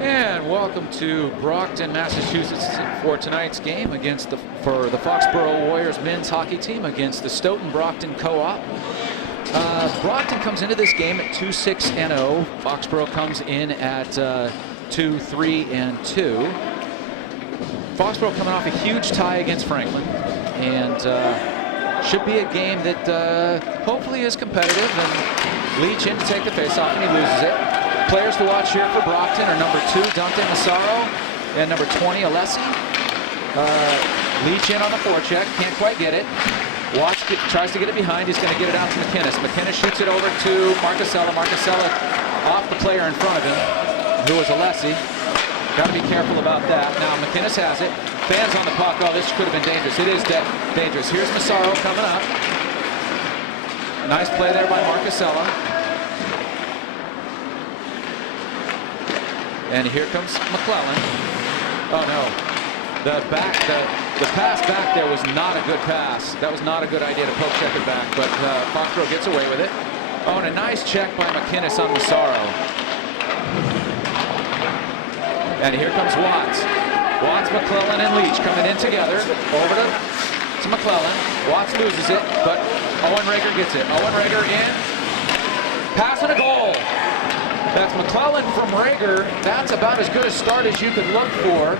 And welcome to Brockton, Massachusetts for tonight's game for the Foxboro Warriors men's hockey team against the Stoughton Brockton co-op. Brockton comes into this game at 2-6-0. Foxboro comes in at 2-3-2. Foxboro coming off a huge tie against Franklin, and should be a game that hopefully is competitive. And Leach in to take the faceoff, and he loses it. Players to watch here for Brockton are number 2, Dante Massaro, and number 20, Alessi. Leach in on the forecheck, can't quite get it. Watts tries to get it behind, he's going to get it out to McInnes. McInnes shoots it over to Marcusella. Marcusella off the player in front of him, who was Alessi. Got to be careful about that. Now McInnes has it. Fans on the puck. Oh, this could have been dangerous. It is dangerous. Here's Massaro coming up. Nice play there by Marcusella. And here comes McClellan. Oh no, the pass back there was not a good pass. That was not a good idea to poke check it back, but Foxboro gets away with it. Oh, and a nice check by McInnes on Massaro. And here comes Watts. Watts, McClellan, and Leach coming in together. Over to McClellan. Watts loses it, but Owen Rager gets it. Owen Rager in. Pass and a goal. That's McClellan from Rager. That's about as good a start as you could look for.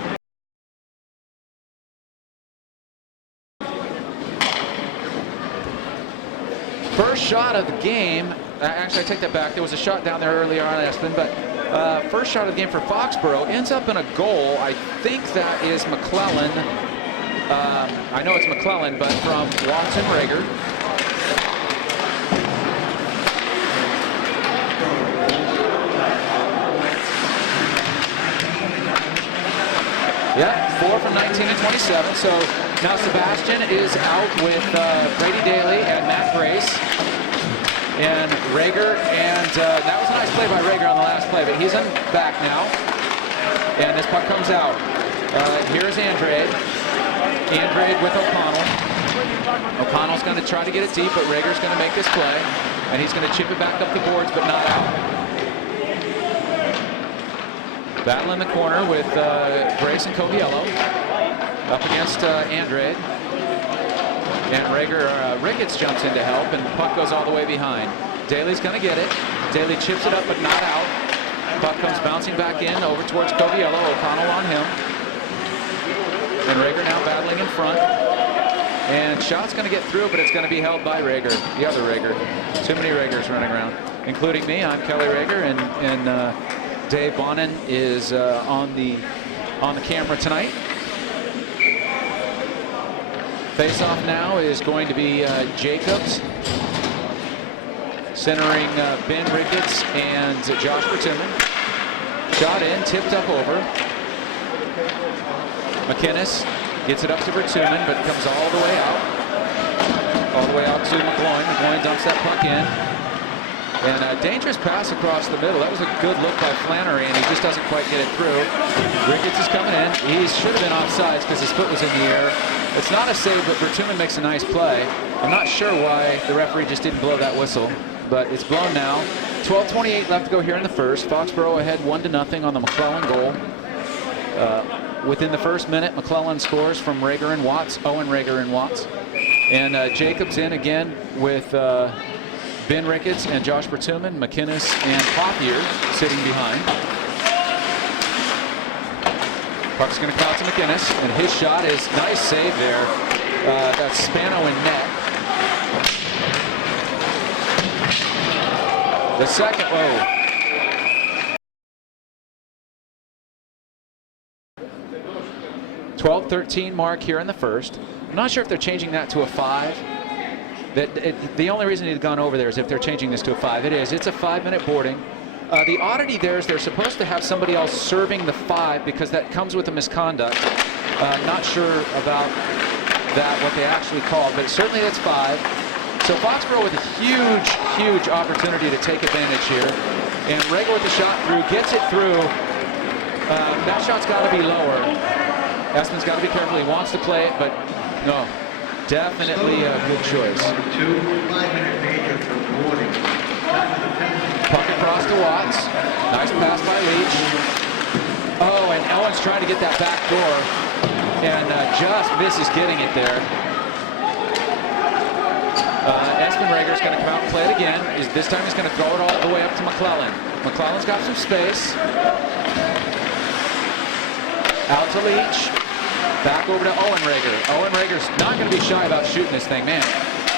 First shot of the game. Actually, I take that back. There was a shot down there earlier on, Espen, but first shot of the game for Foxboro ends up in a goal. I think that is McClellan. I know it's McClellan, but from Watson Rager. Yeah, 4 from 19 and 27. So now Sebastian is out with Brady Daly and Matt Grace. And Rager, and that was a nice play by Rager on the last play, but he's back now. And this puck comes out. Here's Andrade. Andrade with O'Connell. O'Connell's going to try to get it deep, but Rager's going to make this play. And he's going to chip it back up the boards, but not out. Battle in the corner with Grace and Coviello up against Andrade. And Ricketts jumps in to help, and the puck goes all the way behind. Daly's going to get it. Daly chips it up, but not out. Puck comes bouncing back in over towards Coviello. O'Connell on him. And Rager now battling in front. And shot's going to get through, but it's going to be held by Rager, the other Rager. Too many Ragers running around, including me. I'm Kelly Rager, and Dave Bonin is on the camera tonight. Face-off now is going to be Jacobs, centering Ben Ricketts and Josh Bertuman. Shot in, tipped up over. McInnes gets it up to Bertuman, but comes all the way out. All the way out to McGloin. McGloin dumps that puck in. And a dangerous pass across the middle. That was a good look by Flannery, and he just doesn't quite get it through. Ricketts is coming in. He should have been offsides because his foot was in the air. It's not a save, but Bertuman makes a nice play. I'm not sure why the referee just didn't blow that whistle, but it's blown now. 12:28 left to go here in the first. Foxboro ahead 1-0 on the McClellan goal. Within the first minute, McClellan scores from Rager and Watts, Owen Rager and Watts. And Jacobs in again with Ben Ricketts and Josh Bertuman, McInnes and Pothier sitting behind. Puck's going to come out to McInnes, and his shot is nice save there. That's Spano in net. The second, 12-13 mark here in the first. I'm not sure if they're changing that to a 5. The only reason he'd gone over there is if they're changing this to a 5. It is. It's a 5-minute boarding. The oddity there is they're supposed to have somebody else serving the 5 because that comes with a misconduct. Not sure about that, what they actually called, but certainly it's 5. So Foxboro with a huge, huge opportunity to take advantage here. And Rager with the shot through, gets it through. That shot's got to be lower. Espin's got to be careful. He wants to play it, but no, definitely a good choice. Puck across to Watts. Nice pass by Leach. Oh, and Owen's trying to get that back door and just misses getting it there. Espin Rager's going to come out and play it again. This time he's going to throw it all the way up to McClellan. McClellan's got some space. Out to Leach. Back over to Owen Rager. Owen Rager's not going to be shy about shooting this thing, man.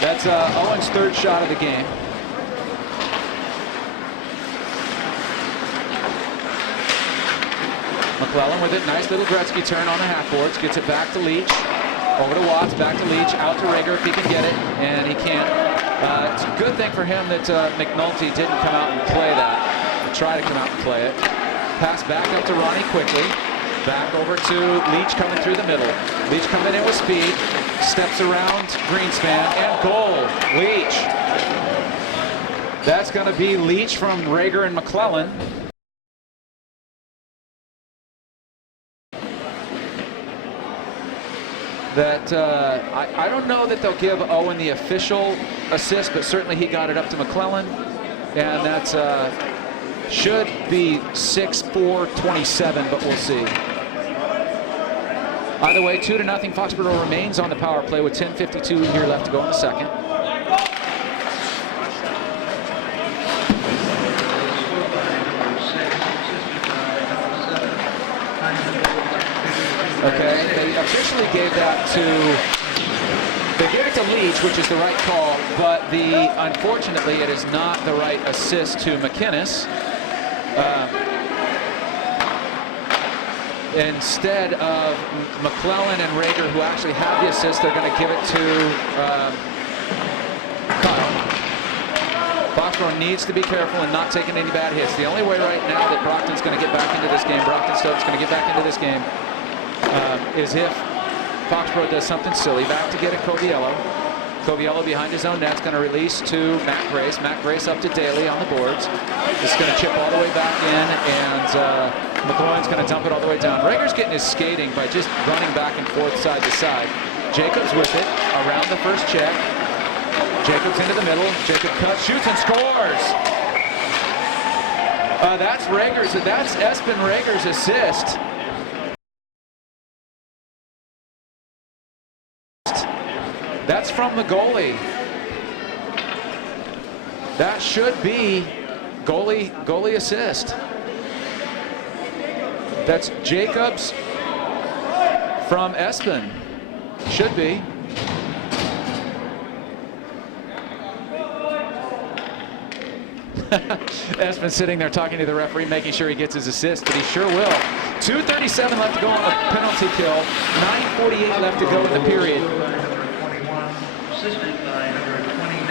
That's Owen's third shot of the game. McClellan with it. Nice little Gretzky turn on the half boards. Gets it back to Leach. Over to Watts, back to Leach, out to Rager if he can get it, and he can't. It's a good thing for him that McNulty didn't come out and play that, or try to come out and play it. Pass back up to Ronnie quickly. Back over to Leach coming through the middle. Leach coming in with speed, steps around Greenspan, and goal, Leach. That's going to be Leach from Rager and McClellan. That I don't know that they'll give Owen the official assist, but certainly he got it up to McClellan, and that's should be 6-4-27, but we'll see. Either way, 2-0. Foxboro remains on the power play with 10:52 here left to go in the second. Okay, they officially gave that to, they gave it to Leach, which is the right call, but unfortunately it is not the right assist to McInnes. Instead of McClellan and Rager, who actually have the assist, they're going to give it to Kyle. Foxboro needs to be careful and not taking any bad hits. The only way right now that Brockton's going to get back into this game, Stoughton's going to get back into this game, is if Foxboro does something silly. Back to get it, Coviello. Coviello behind his own net's going to release to Matt Grace. Matt Grace up to Daly on the boards. It's going to chip all the way back in, and McGloin's going to dump it all the way down. Rager's getting his skating by just running back and forth side to side. Jacobs with it around the first check. Jacobs into the middle. Jacob cuts, shoots, and scores. That's Espin Rager's assist. That's from the goalie. That should be goalie assist. That's Jacobs from Espin. Should be. Espin sitting there talking to the referee, making sure he gets his assist, but he sure will. 2:37 left to go on the penalty kill. 9:48 left to go in the period. Assisted by number 29.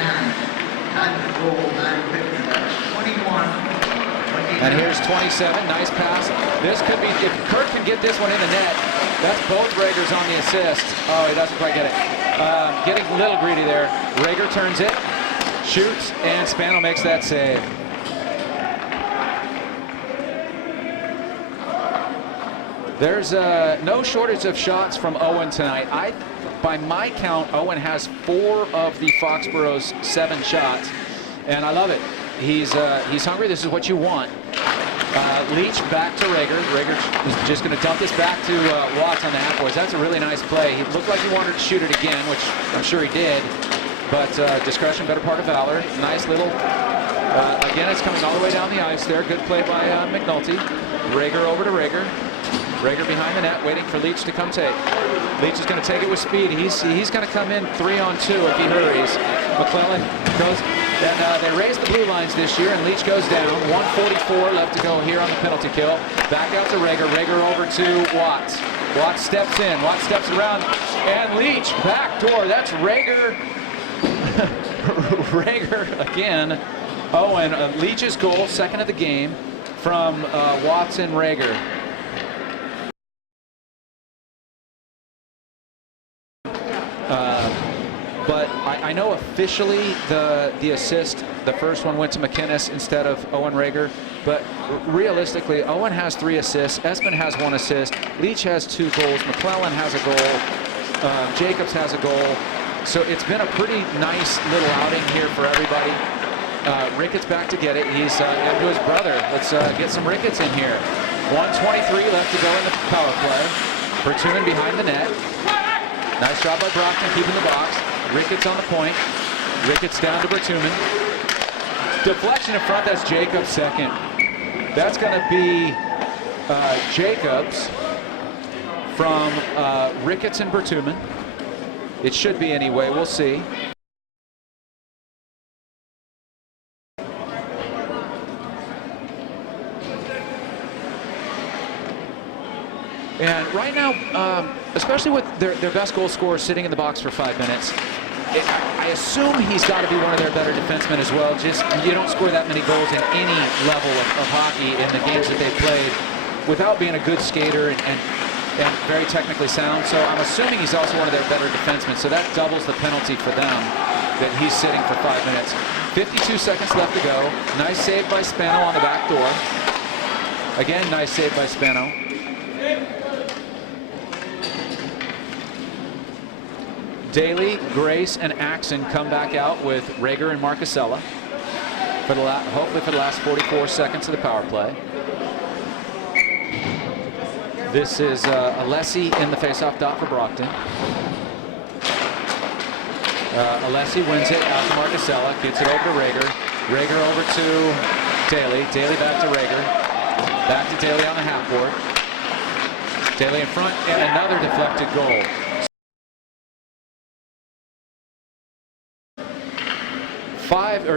Time to goal 9:50. That's 21. And here's 27. Nice pass. This could be, if Kirk can get this one in the net, that's both Ragers on the assist. Oh, he doesn't quite get it. Getting a little greedy there. Rager turns it, shoots, and Spano makes that save. There's no shortage of shots from Owen tonight. By my count, Owen has 4 of the Foxboro's 7 shots, and I love it. He's hungry. This is what you want. Leach back to Rager. Rager is just going to dump this back to Watts on the half boards. That's a really nice play. He looked like he wanted to shoot it again, which I'm sure he did, but discretion, better part of valor. Nice little, again, it's coming all the way down the ice there. Good play by McNulty. Rager over to Rager. Rager behind the net, waiting for Leach to come take. Leach is going to take it with speed. He's going to come in 3-on-2 if he hurries. McClellan goes, and they raised the blue lines this year, and Leach goes down. 1:44 left to go here on the penalty kill. Back out to Rager. Rager over to Watts. Watts steps in. Watts steps around, and Leach back door. That's Rager. Rager again. Owen, Leach's goal, second of the game from Watts and Rager. but I know officially the assist, the first one went to McInnes instead of Owen Rager, but realistically, Owen has 3 assists, Espen has 1 assist, Leach has 2 goals, McClellan has a goal, Jacobs has a goal. So it's been a pretty nice little outing here for everybody. Ricketts back to get it. He's into his brother. Let's get some Ricketts in here. 1:23 left to go in the power play. Bertuman behind the net. Nice job by Brockton keeping the box. Ricketts on the point. Ricketts down to Bertuman. Deflection in front, that's Jacobs second. That's going to be Jacobs from Ricketts and Bertuman. It should be anyway, we'll see. And right now, especially with their best goal scorer sitting in the box for 5 minutes, I assume he's got to be one of their better defensemen as well. Just, you don't score that many goals in any level of hockey in the games that they've played without being a good skater and very technically sound. So I'm assuming he's also one of their better defensemen. So that doubles the penalty for them that he's sitting for 5 minutes. 52 seconds left to go. Nice save by Spano on the back door. Again, nice save by Spano. Daly, Grace, and Axon come back out with Rager and Marcusella for the hopefully for the last 44 seconds of the power play. This is Alessi in the faceoff dot for Brockton. Alessi wins it out to Marcusella, gets it over to Rager. Rager over to Daly. Daly back to Rager. Back to Daly on the half board. Daly in front and another deflected goal.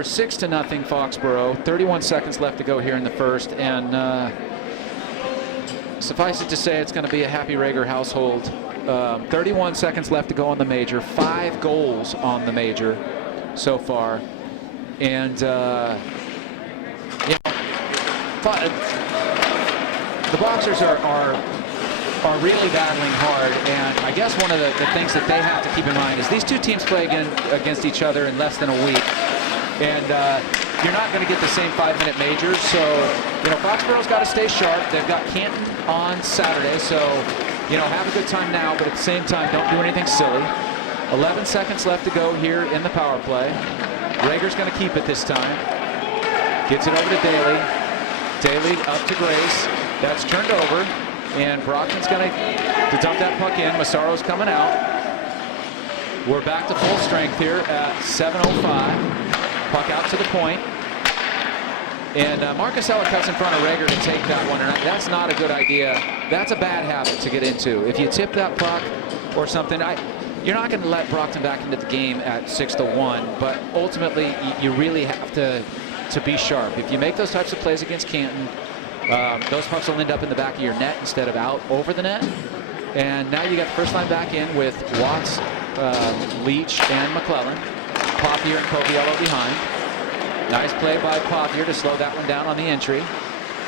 6-0 Foxboro. 31 seconds left to go here in the first, and suffice it to say, it's going to be a happy Rager household. 31 seconds left to go on the major. 5 goals on the major so far, and you know, the Boxers are really battling hard, and I guess one of the things that they have to keep in mind is these two teams play against each other in less than a week. And you're not going to get the same 5-minute majors, so you know Foxboro's got to stay sharp. They've got Canton on Saturday, so you know have a good time now, but at the same time don't do anything silly. 11 seconds left to go here in the power play. Rager's going to keep it this time. Gets it over to Daly. Daly up to Grace. That's turned over, and Brockton's going to dump that puck in. Massaro's coming out. We're back to full strength here at 7:05. Puck out to the point, and Marcusella cuts in front of Rager to take that one, and that's not a good idea. That's a bad habit to get into. If you tip that puck or something, you're not going to let Brockton back into the game at 6-1, but ultimately you really have to be sharp. If you make those types of plays against Canton, those pucks will end up in the back of your net instead of out over the net. And now you got the first line back in with Watts, Leach, and McClellan. Pothier and Coviello behind. Nice play by Pothier to slow that one down on the entry.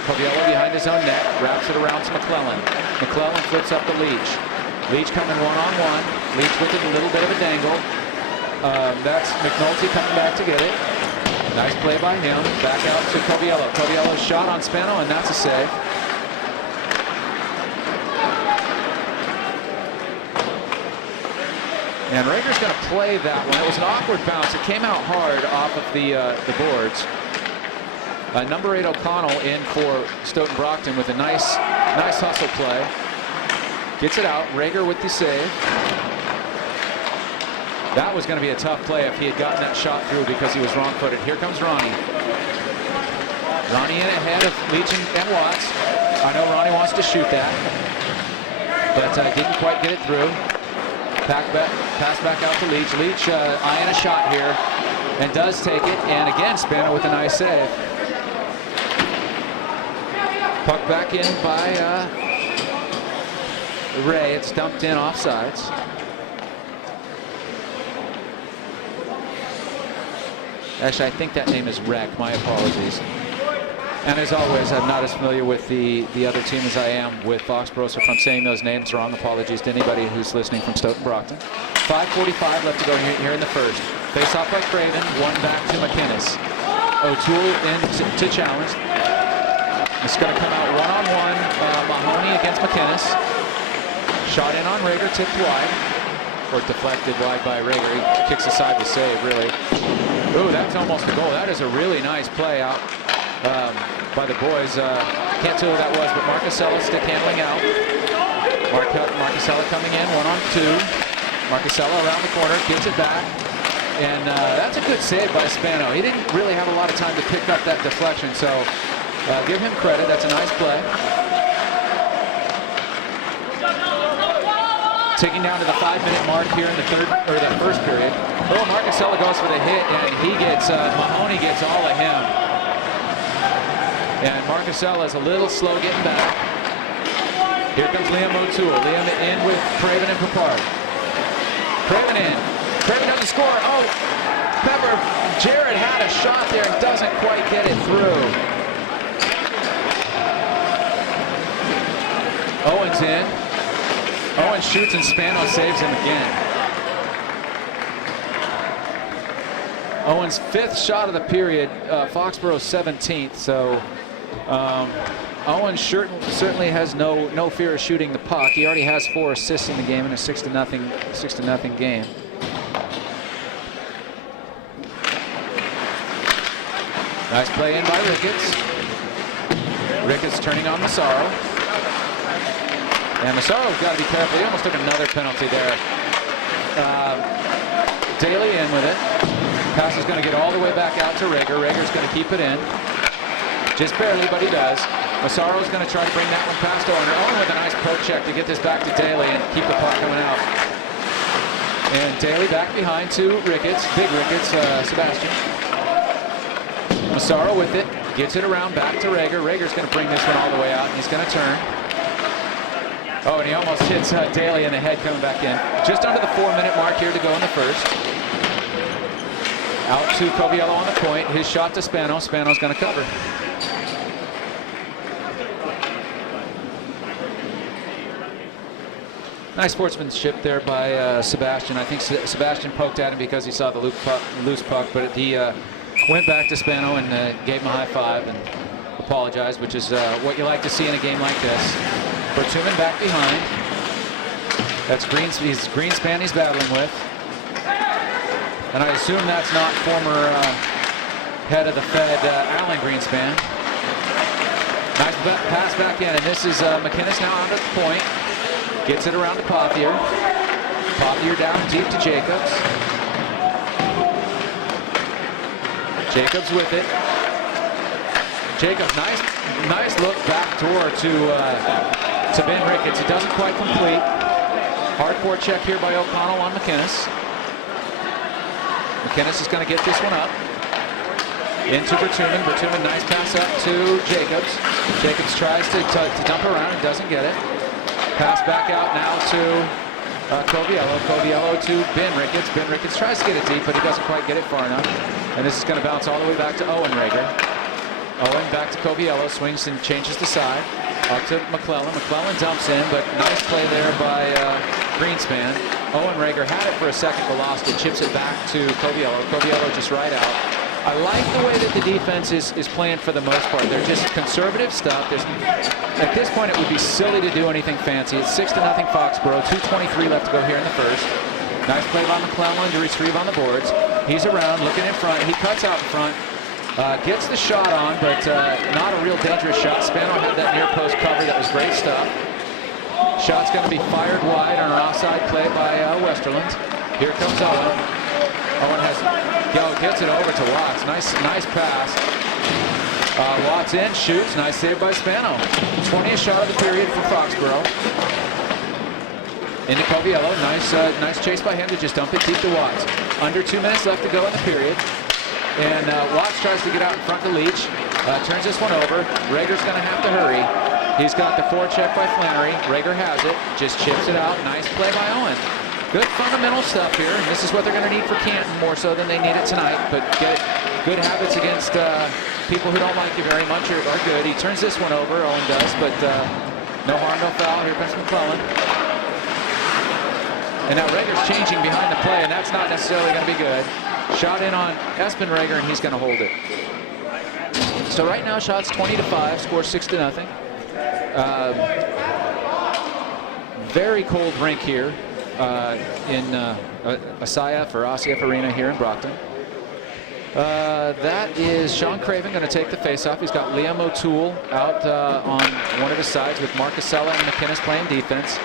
Coviello behind his own net, wraps it around to McClellan. McClellan flips up to Leach. Leach coming one-on-one. Leach with it, a little bit of a dangle. That's McNulty coming back to get it. Nice play by him. Back out to Coviello. Coviello's shot on Spano, and that's a save. And Rager's going to play that one. It was an awkward bounce. It came out hard off of the boards. Number 8 O'Connell in for Stoughton Brockton with a nice hustle play. Gets it out. Rager with the save. That was going to be a tough play if he had gotten that shot through because he was wrong-footed. Here comes Ronnie. Ronnie in ahead of Leach and Watts. I know Ronnie wants to shoot that, but didn't quite get it through. Pass back out to Leach. Leach eyeing a shot here and does take it. And again, Spano with a nice save. Puck back in by Ray. It's dumped in offsides. Actually, I think that name is Rec. My apologies. And as always, I'm not as familiar with the other team as I am with Foxboro, so if I'm saying those names wrong, apologies to anybody who's listening from Stoughton, Brockton. 5:45 left to go here in the first. Face off by Craven, one back to McInnes. O'Toole in to challenge. It's going to come out one-on-one. Mahoney against McInnes. Shot in on Rager, tipped wide. Or deflected wide by Rager. He kicks aside the save, really. Ooh, that's almost a goal. That is a really nice play out by the boys. Can't tell who that was, but Marcusella stick handling out. Marcusella coming in, 1-on-2. Marcusella around the corner, gets it back. And that's a good save by Spano. He didn't really have a lot of time to pick up that deflection, so give him credit. That's a nice play. Ticking down to the 5-minute mark here in the first period. Oh, Marcusella goes for the hit, and he gets Mahoney gets all of him. And Marcusella is a little slow getting back. Here comes Liam O'Toole. Liam in with Craven and Papard. Craven in. Craven doesn't score. Oh, Pepper. Jared had a shot there and doesn't quite get it through. Owen's in. Owen shoots and Spano saves him again. Owen's 5th shot of the period. Foxboro's 17th. So Owen certainly has no fear of shooting the puck. He already has 4 assists in the game in a 6-0 game. Nice play in by Ricketts. Ricketts turning on Massaro. And Massaro's got to be careful. He almost took another penalty there. Daly in with it. Pass is going to get all the way back out to Rager. Rager's going to keep it in. Just barely, but he does. Massaro's going to try to bring that one past Owen. Owen with a nice poke check to get this back to Daly and keep the puck coming out. And Daly back behind to Ricketts. Big Ricketts, Sebastian. Massaro with it. Gets it around back to Rager. Rager's going to bring this one all the way out, and he's going to turn. Oh, and he almost hits Daly in the head coming back in. Just under the 4-minute mark here to go in the first. Out to Coviello on the point. His shot to Spano. Spano's going to cover. Nice sportsmanship there by Sebastian. I think Sebastian poked at him because he saw the loose puck, but he went back to Spano and gave him a high five and apologized, which is what you like to see in a game like this. Bertuman back behind. That's Greenspan he's battling with. And I assume that's not former head of the Fed, Alan Greenspan. Nice pass back in, and this is McInnes now out at the point. Gets it around to Pothier. Pothier down deep to Jacobs. Jacobs with it. Jacobs, nice look back door to Ben Ricketts. It doesn't quite complete. Hard forecheck here by O'Connell on McInnes. McInnes is going to get this one up. Into Bertuman. Bertuman, nice pass up to Jacobs. Jacobs tries to dump around and doesn't get it. Pass back out now to Coviello. Coviello to Ben Ricketts. Ben Ricketts tries to get it deep, but he doesn't quite get it far enough. And this is going to bounce all the way back to Owen Rager. Owen back to Coviello. Swings and changes the side. Up to McClellan. McClellan dumps in, but nice play there by Greenspan. Owen Rager had it for a second, but lost it. Chips it back to Coviello. Coviello just right out. I like the way that the defense is playing for the most part. They're just conservative stuff. At this point, it would be silly to do anything fancy. It's 6-0 Foxboro. 2:23 left to go here in the first. Nice play by McClellan to retrieve on the boards. He's around, looking in front. He cuts out in front. Gets the shot on, but not a real dangerous shot. Spano had that near post cover. That was great stuff. Shot's going to be fired wide on an offside play by Westerland. Here comes Owen. Owen gets it over to Watts. Nice pass. Watts in, shoots. Nice save by Spano. 20th shot of the period for Foxboro. Into Coviello. Nice chase by him to just dump it deep to Watts. Under 2 minutes left to go in the period. And Watts tries to get out in front to Leach. Turns this one over. Rager's going to have to hurry. He's got the forecheck by Flannery. Rager has it. Just chips it out. Nice play by Owen. Good fundamental stuff here. And this is what they're going to need for Canton more so than they need it tonight. But good habits against people who don't like you very much are good. He turns this one over, Owen does, but no harm, no foul. Here comes McClellan. And now Rager's changing behind the play, and that's not necessarily going to be good. Shot in on Espen Rager, and he's going to hold it. So right now, shots 20-5, score 6-0. Very cold rink here in ASIF or ASIF Arena here in Brockton. That is Sean Craven going to take the faceoff. He's got Liam O'Toole out on one of his sides with Marcusella and McInnes playing defense.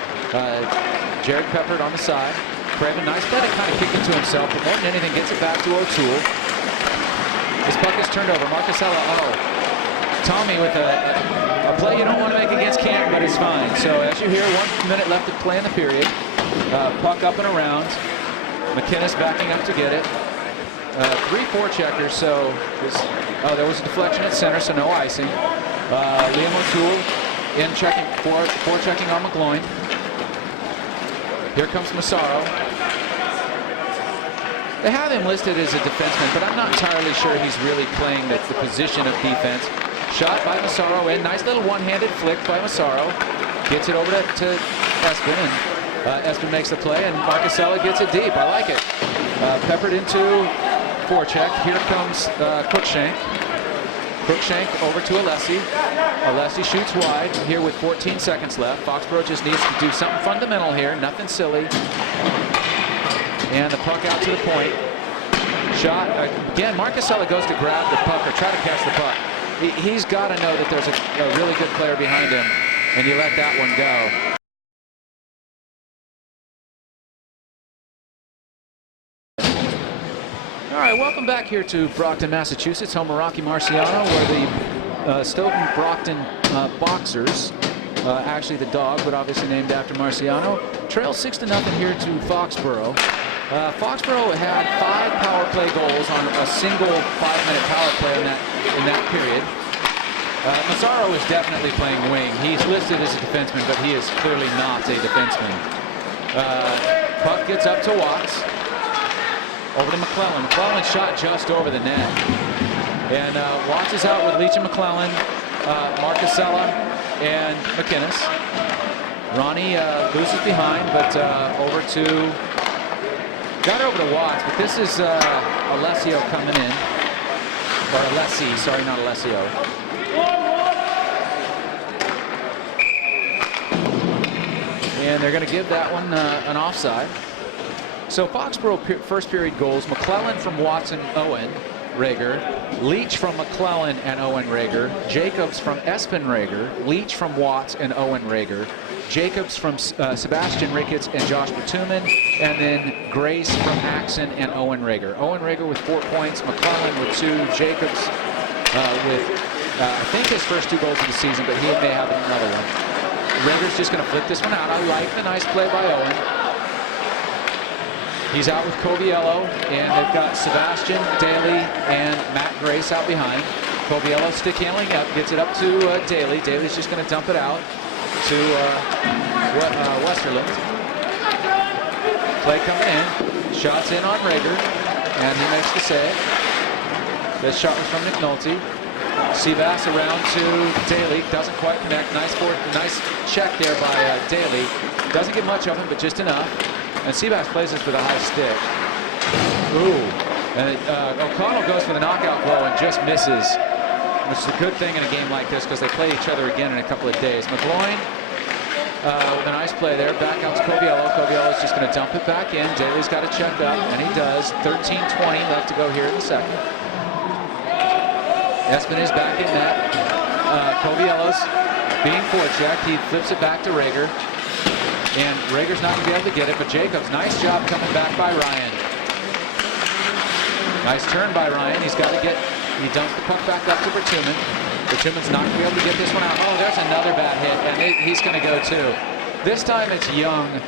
Jared Peppard on the side. Craven, nice play to kind of kick it to himself, but more than anything gets it back to O'Toole. This puck is turned over. Marcusella, Tommy with a play you don't want to make against Canton, but it's fine. So as you hear, 1 minute left to play in the period. Puck up and around. McInnes backing up to get it. 3-4 checkers, so there was a deflection at center, so no icing. Liam O'Toole in checking, checking on McGloin. Here comes Massaro. They have him listed as a defenseman, but I'm not entirely sure he's really playing the position of defense. Shot by Massaro in. Nice little one-handed flick by Massaro. Gets it over to Espen, and Espen makes the play, and Marcusella gets it deep. I like it. Peppered into forecheck. Here comes Cruikshank. Cruikshank over to Alessi. Alessi shoots wide here with 14 seconds left. Foxboro just needs to do something fundamental here, nothing silly. And the puck out to the point. Shot, again, Marcusella goes to grab the puck or try to catch the puck. He's got to know that there's a really good player behind him, and you let that one go. All right, welcome back here to Brockton, Massachusetts, home of Rocky Marciano, where the Stoughton Brockton Boxers, actually the dog, but obviously named after Marciano, trail 6-0 here to Foxboro. Foxboro had 5 power play goals on a single 5-minute power play in that period. Massaro is definitely playing wing. He's listed as a defenseman, but he is clearly not a defenseman. Puck gets up to Watts. Over to McClellan. McClellan shot just over the net. And Watts is out with Leach and McClellan, Marcusella, and McInnes. Ronnie loses behind, but got over to Watts, but this is Alessio coming in. Or Alessi, sorry, not Alessio. And they're going to give that one an offside. So Foxboro first period goals, McClellan from Watts and Owen Rager, Leach from McClellan and Owen Rager, Jacobs from Espen Rager, Leach from Watts and Owen Rager, Jacobs from Sebastian Ricketts and Josh Batuman, and then Grace from Axon and Owen Rager. Owen Rager with 4 points, McClellan with 2, Jacobs with, I think his first 2 goals of the season, but he may have another one. Rager's just going to flip this one out. I like the nice play by Owen. He's out with Coviello, and they've got Sebastian, Daly, and Matt Grace out behind. Coviello stick handling up, gets it up to Daly. Daly's just going to dump it out to Westerland. Play coming in. Shots in on Rager, and he makes the save. This shot was from Nick Nolte. Seabass around to Daly. Doesn't quite connect. Nice check there by Daly. Doesn't get much of him, but just enough. And Seabass plays this with a high stick. Ooh. And O'Connell goes for the knockout blow and just misses, which is a good thing in a game like this because they play each other again in a couple of days. McGloin with a nice play there. Back out to Coviello. Coviello's just going to dump it back in. Daly's got to check up, and he does. 13:20 left to go here in the second. Espen is back in net. Coviello's being forechecked. He flips it back to Rager. And Rager's not going to be able to get it, but Jacobs, nice job coming back by Ryan. Nice turn by Ryan. He dumps the puck back up to Bertuman. Bertuman's not going to be able to get this one out. Oh, there's another bad hit, and he's going to go too. This time it's Young.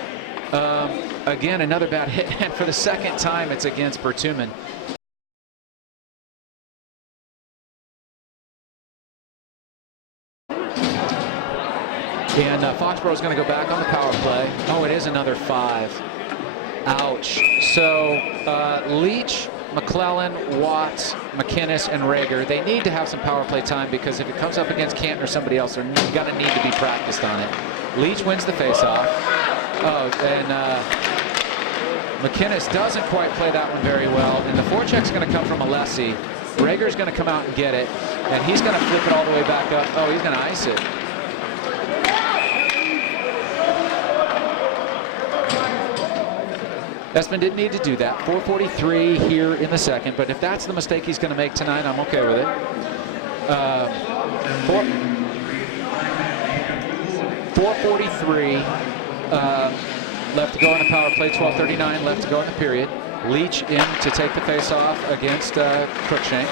Again, another bad hit, and for the second time it's against Bertuman. And Foxboro's going to go back on the power play. Oh, it is another 5. Ouch. So Leach, McClellan, Watts, McInnes, and Rager, they need to have some power play time, because if it comes up against Canton or somebody else, they're going to need to be practiced on it. Leach wins the faceoff. Oh, and McInnes doesn't quite play that one very well, and the forecheck's going to come from Alessi. Rager's going to come out and get it, and he's going to flip it all the way back up. Oh, he's going to ice it. Espen didn't need to do that. 4:43 here in the second, but if that's the mistake he's going to make tonight, I'm okay with it. 4:43 left to go in the power play. 12:39 left to go in the period. Leach in to take the face-off against Cruikshank.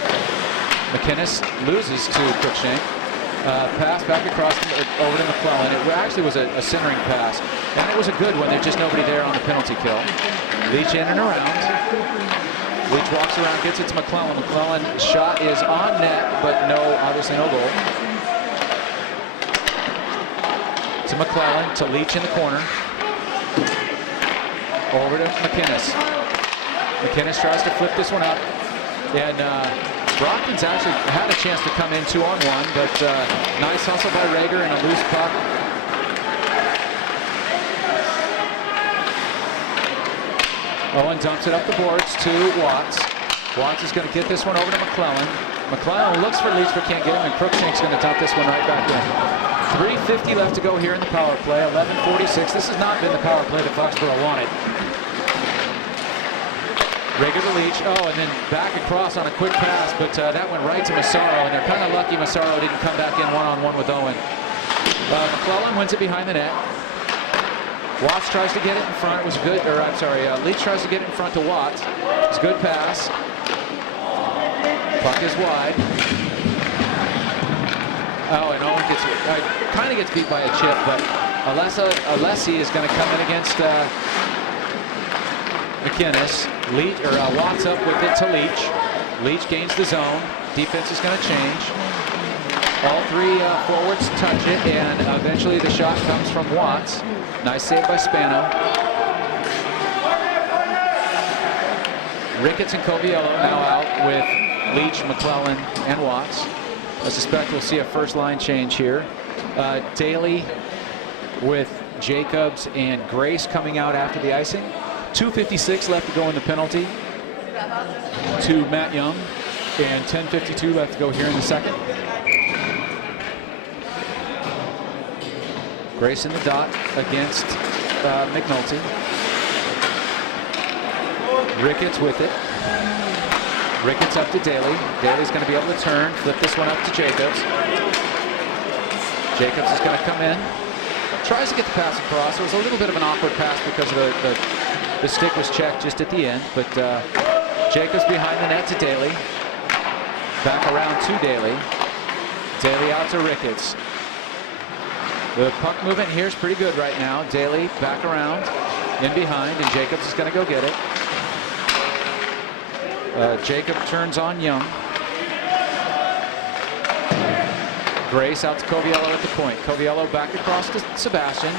McInnes loses to Cruikshank. Pass back across over to McClellan. It actually was a centering pass, and it was a good one. There's just nobody there on the penalty kill. Leach in and around. Leach walks around, gets it to McClellan. McClellan's shot is on net, but obviously no goal. To McClellan, to Leach in the corner. Over to McInnes. McInnes tries to flip this one up, and Brockton's actually had a chance to come in 2-on-1, but nice hustle by Rager and a loose puck. Owen dumps it up the boards to Watts. Watts is going to get this one over to McClellan. McClellan looks for Leach but can't get him, and Cruikshank's going to dump this one right back in. 3:50 left to go here in the power play. 11:46. This has not been the power play that Foxboro wanted. Rager to Leach. Oh, and then back across on a quick pass, but that went right to Massaro, and they're kind of lucky Massaro didn't come back in one-on-one with Owen. McClellan wins it behind the net. Watts tries to get it in front. It was good, or I'm sorry, Leach tries to get it in front to Watts. It's a good pass. Puck is wide. Oh, and Owen kind of gets beat by a chip, but Alessi is going to come in against McInnes. Watts up with it to Leach. Leach gains the zone. Defense is going to change. All three forwards touch it, and eventually the shot comes from Watts. Nice save by Spano. Ricketts and Coviello now out with Leach, McClellan, and Watts. I suspect we'll see a first line change here. Daly with Jacobs and Grace coming out after the icing. 2:56 left to go in the penalty to Matt Young, and 10:52 left to go here in the second. Grace in the dot against McNulty. Ricketts with it. Ricketts up to Daly. Daly's going to be able to turn, flip this one up to Jacobs. Jacobs is going to come in. Tries to get the pass across. It was a little bit of an awkward pass because of the stick was checked just at the end, but Jacobs behind the net to Daly. Back around to Daly. Daly out to Ricketts. The puck movement here is pretty good right now. Daly back around, in behind, and Jacobs is going to go get it. Jacob turns on Young. Grace out to Coviello at the point. Coviello back across to Sebastian.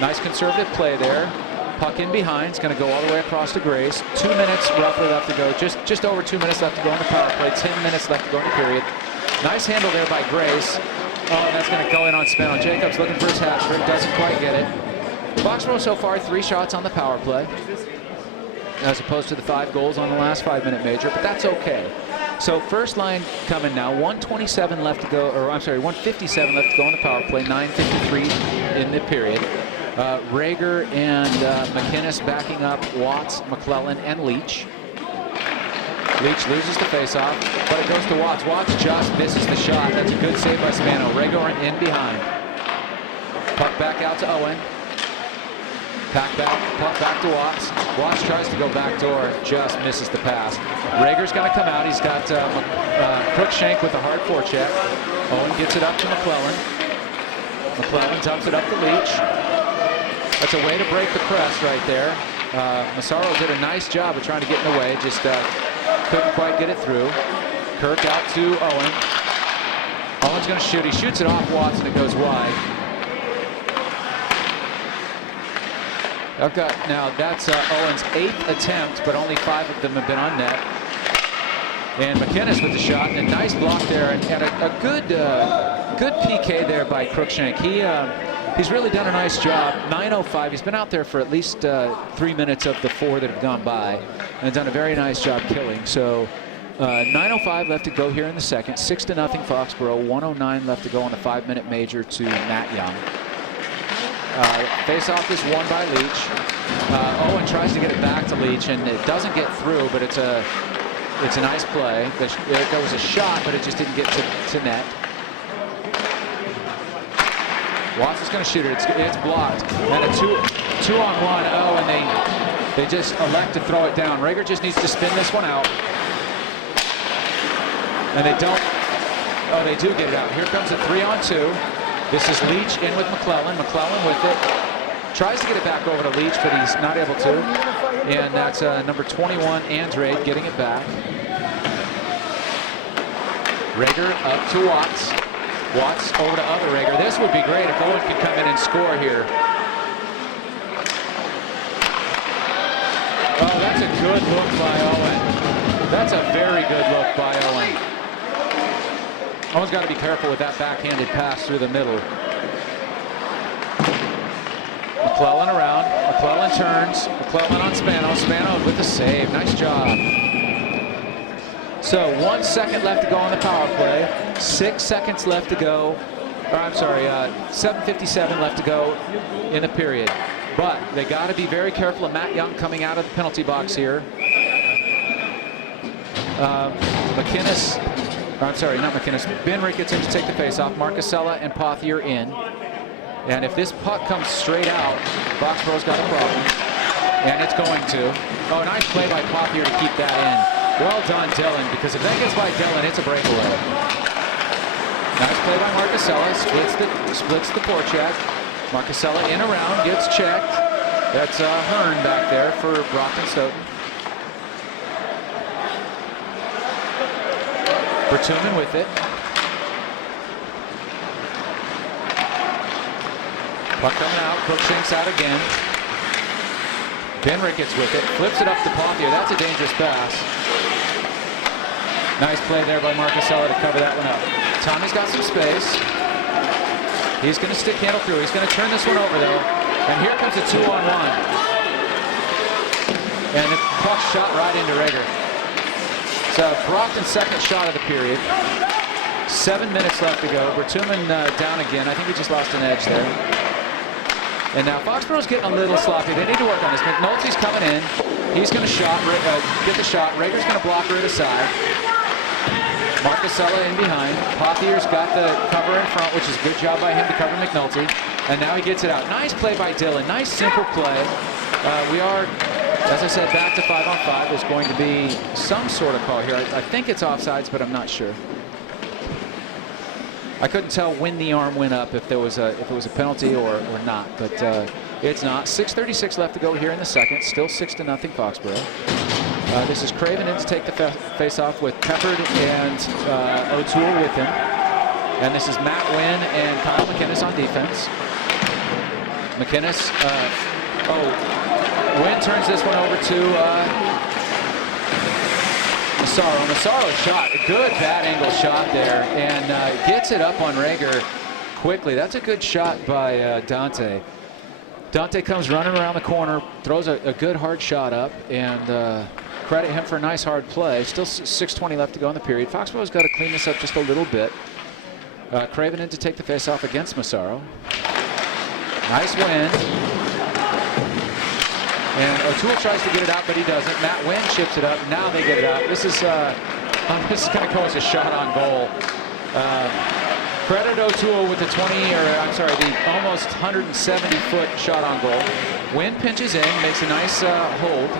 Nice conservative play there. Puck in behind. It's going to go all the way across to Grace. 2 minutes roughly left to go. Just over 2 minutes left to go in the power play. 10 minutes left to go in the period. Nice handle there by Grace. Oh, and that's going to go in on Spano. Jacobs looking for his hat trick. Doesn't quite get it. Foxboro so far 3 shots on the power play, as opposed to the 5 goals on the last 5-minute major, but that's okay. So first line coming now. 1:27 left to go, or I'm sorry, 1:57 left to go on the power play. 9:53 in the period. Rager and McInnes backing up Watts, McClellan, and Leach. Leach loses the faceoff, but it goes to Watts. Watts just misses the shot. That's a good save by Spano. Rager in behind. Puck back out to Owen. Puck back to Watts. Watts tries to go backdoor, just misses the pass. Rager's going to come out. He's got Cruikshank with a hard forecheck. Owen gets it up to McClellan. McClellan dumps it up to Leach. That's a way to break the press right there. Massaro did a nice job of trying to get in the way, just couldn't quite get it through. Kirk out to Owen. Owen's going to shoot. He shoots it off Watts, and it goes wide. I've got now that's Owen's 8th attempt, but only 5 of them have been on net. And McInnes with the shot, and a nice block there, and a good PK there by Cruikshank. He's really done a nice job. 9:05. He's been out there for at least 3 minutes of the 4 that have gone by, and done a very nice job killing. So 9:05 left to go here in the second. 6-0 Foxboro. 1:09 left to go on the 5-minute major to Matt Young. Face-off is won by Leach. Owen tries to get it back to Leach, and it doesn't get through, but it's a nice play. There was a shot, but it just didn't get to net. Watts is going to shoot it. It's blocked. And a two-on-one. Oh, and they just elect to throw it down. Rager just needs to spin this one out. And they don't. Oh, they do get it out. Here comes a 3-on-2. This is Leach in with McClellan. McClellan with it. Tries to get it back over to Leach, but he's not able to. And that's number 21, Andrade, getting it back. Rager up to Watts. Watts over to other Rager. This would be great if Owen could come in and score here. Oh, that's a good look by Owen. That's a very good look by Owen. Owen's got to be careful with that backhanded pass through the middle. McClellan around. McClellan turns. McClellan on Spano. Spano with the save. Nice job. So 1 second left to go on the power play. 6 seconds left to go. Or I'm sorry, 7:57 left to go in the period. But they got to be very careful of Matt Young coming out of the penalty box here. McInnes. I'm sorry, not McInnes. Ben Ricketts in to take the face-off. Marcusella and Pothier in. And if this puck comes straight out, Foxboro's got a problem. And it's going to. Oh, nice play by Pothier to keep that in. Well done, Dillon, because if that gets by Dillon, it's a breakaway. Nice play by Marcusella. Splits the forecheck. Marcusella in around, gets checked. That's Hearn back there for Brockton Stoughton. Bertuman with it. Puck coming out. Cruikshank's out again. Ben Ricketts with it. Flips it up to Pothier. That's a dangerous pass. Nice play there by Marcusella to cover that one up. Tommy's got some space. He's going to stick handle through. He's going to turn this one over, though. And here comes a 2-on-1. And the puck shot right into Rager. So Brockton's second shot of the period. 7 minutes left to go. Bertuman down again. I think he just lost an edge there. And now Foxboro's getting a little sloppy. They need to work on this. McNulty's coming in. He's going to get the shot. Rager's going to block right aside. Marcusella in behind. Pothier's got the cover in front, which is a good job by him to cover McNulty. And now he gets it out. Nice play by Dillon. Nice simple play. We are, as I said, back to 5-on-5. There's going to be some sort of call here. I think it's offsides, but I'm not sure. I couldn't tell when the arm went up, if it was a penalty or not, but it's not. 6:36 left to go here in the second. Still 6-0 Foxboro. This is Craven in to take the face-off with Peppard and O'Toole with him. And this is Matt Wynn and Kyle McInnes on defense. McInnes, Wynn turns this one over to Massaro. Massaro shot, a good bad angle shot there, and gets it up on Rager quickly. That's a good shot by Dante. Dante comes running around the corner, throws a good hard shot up, and credit him for a nice hard play. Still 6:20 left to go in the period. Foxboro's got to clean this up just a little bit. Craven in to take the face-off against Massaro. Nice win. And O'Toole tries to get it out, but he doesn't. Matt Wynn chips it up. Now they get it out. This is going to go as a shot on goal. Credit O'Toole with the the almost 170-foot shot on goal. Wynn pinches in, makes a nice hold.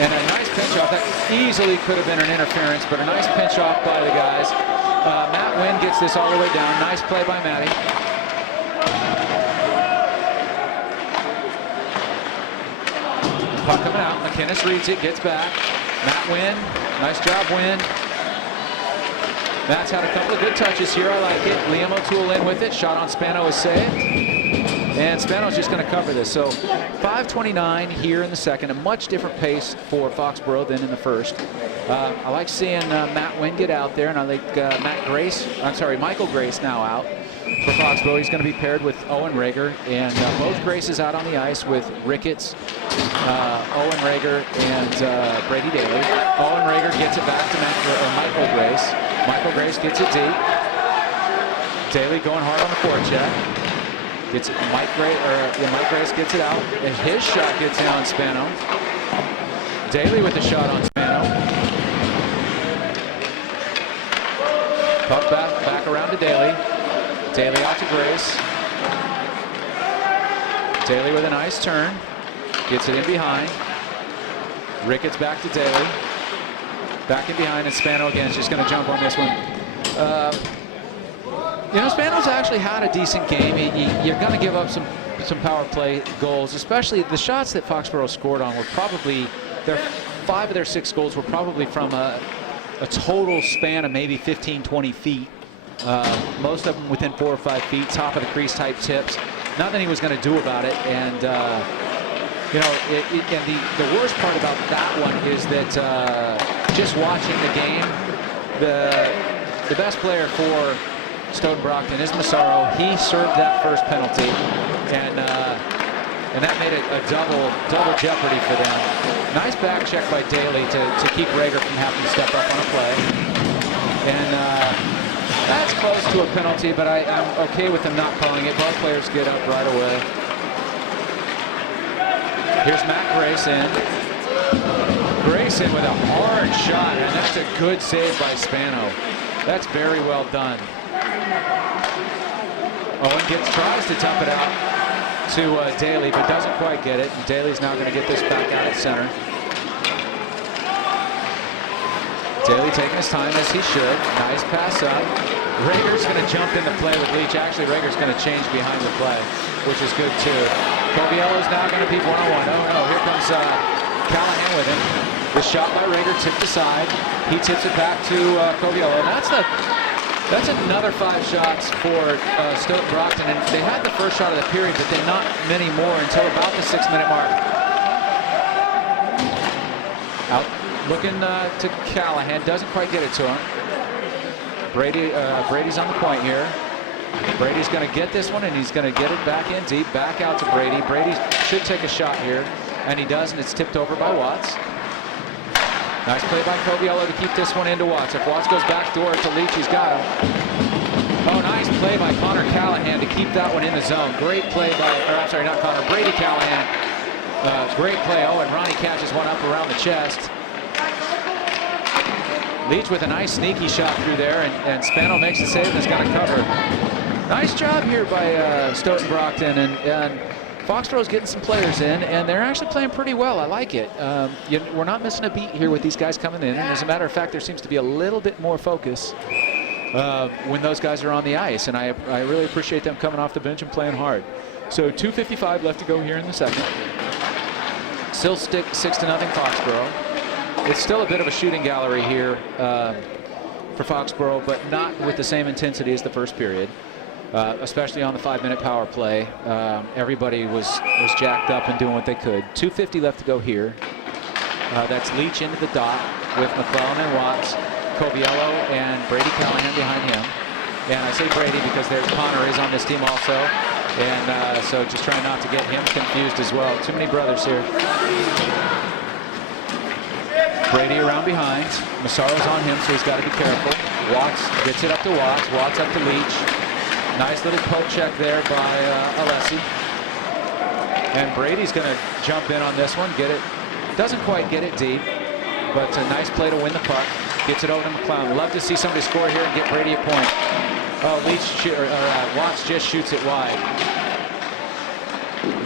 And a nice pinch off. That easily could have been an interference, but a nice pinch off by the guys. Matt Wynn gets this all the way down. Nice play by Matty. Puck coming out. McInnes reads it, gets back. Matt Wynn. Nice job, Wynn. Matt's had a couple of good touches here. I like it. Liam O'Toole in with it. Shot on Spano is saved. And Spano's just going to cover this. So 5:29 here in the second. A much different pace for Foxboro than in the first. I like seeing Matt Wynn get out there, and I like Michael Grace now out for Foxboro. He's going to be paired with Owen Rager, and both Graces out on the ice with Ricketts, Owen Rager, and Brady Daly. Owen Rager gets it back to Michael Grace. Michael Grace gets it deep. Daly going hard on the forecheck. Gets it, Mike Grace gets it out, and his shot gets in on Spano. Daly with the shot on Spano. Puck back around to Daly. Daly out to Grace. Daly with a nice turn. Gets it in behind. Ricketts back to Daly. Back in behind, and Spano again is just going to jump on this one. You know, Spano's actually had a decent game. You're going to give up some power play goals, especially the shots that Foxboro scored on were probably, 5 of their 6 goals were probably from a total span of maybe 15, 20 feet. Most of them within 4 or 5 feet, top of the crease type tips. Nothing he was going to do about it. And, you know, and the worst part about that one is that just watching the game, the best player for Stoughton Brockton is Massaro. He served that first penalty, and that made it a double jeopardy for them. Nice back check by Daly to keep Rager from having to step up on a play. And that's close to a penalty, but I'm okay with them not calling it. Both players get up right away. Here's Matt Grayson. Grayson with a hard shot, and that's a good save by Spano. That's very well done. Owen tries to dump it out to Daly, but doesn't quite get it. And Daly's now going to get this back out at center. Daly taking his time as he should. Nice pass up. Rager's going to jump in the play with Leach. Actually, Rager's going to change behind the play, which is good too. Coviello's now going to be one-on-one. Oh no, here comes Callahan with him. The shot by Rager tipped aside. He tips it back to Coviello. And that's another 5 shots for Stoughton Brockton. And they had the first shot of the period, but then not many more until about the 6-minute mark. Out looking to Callahan. Doesn't quite get it to him. Brady's on the point here. Brady's going to get this one, and he's going to get it back in deep. Back out to Brady. Brady should take a shot here, and he does, and it's tipped over by Watts. Nice play by Coviello to keep this one into Watts. If Watts goes back door to Leach, he's got him. Oh, nice play by Connor Callahan to keep that one in the zone. Great play by, I'm sorry, not Connor, Brady Callahan. Great play. Oh, and Ronnie catches one up around the chest. Leach with a nice sneaky shot through there, and Spano makes the save and has got to cover. Nice job here by Stoughton Brockton, and Foxboro's getting some players in, and they're actually playing pretty well. I like it. We're not missing a beat here with these guys coming in, and as a matter of fact, there seems to be a little bit more focus when those guys are on the ice, and I really appreciate them coming off the bench and playing hard. So 2:55 left to go here in the second. Still 6-0 Foxboro. It's still a bit of a shooting gallery here for Foxboro, but not with the same intensity as the first period. Especially on the 5-minute power play. Everybody was jacked up and doing what they could. 2:50 left to go here. That's Leach into the dot with McClellan and Watts, Coviello and Brady Callahan behind him. And I say Brady because Connor is on this team also. And so just trying not to get him confused as well. Too many brothers here. Brady around behind. Massaro's on him, so he's got to be careful. Watts gets it up to Watts. Watts up to Leach. Nice little poke check there by Alessi. And Brady's going to jump in on this one. Get it. Doesn't quite get it deep, but a nice play to win the puck. Gets it over to McClown. Love to see somebody score here and get Brady a point. Oh, Watts just shoots it wide.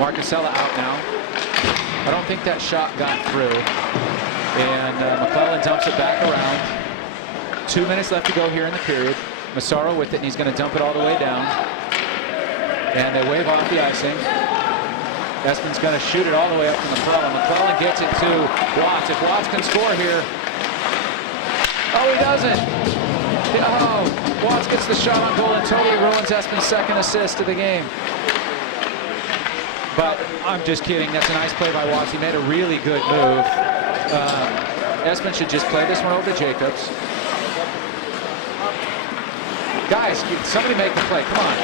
Marcusella out now. I don't think that shot got through. And McClellan dumps it back around. 2 minutes left to go here in the period. Massaro with it, and he's going to dump it all the way down. And they wave off the icing. Espin's going to shoot it all the way up to McClellan. McClellan gets it to Watts. If Watts can score here. Oh, he doesn't. Oh, Watts gets the shot on goal and totally ruins Espen's second assist of the game. But I'm just kidding. That's a nice play by Watts. He made a really good move. Espen should just play this one over to Jacobs. Guys, somebody make the play. Come on.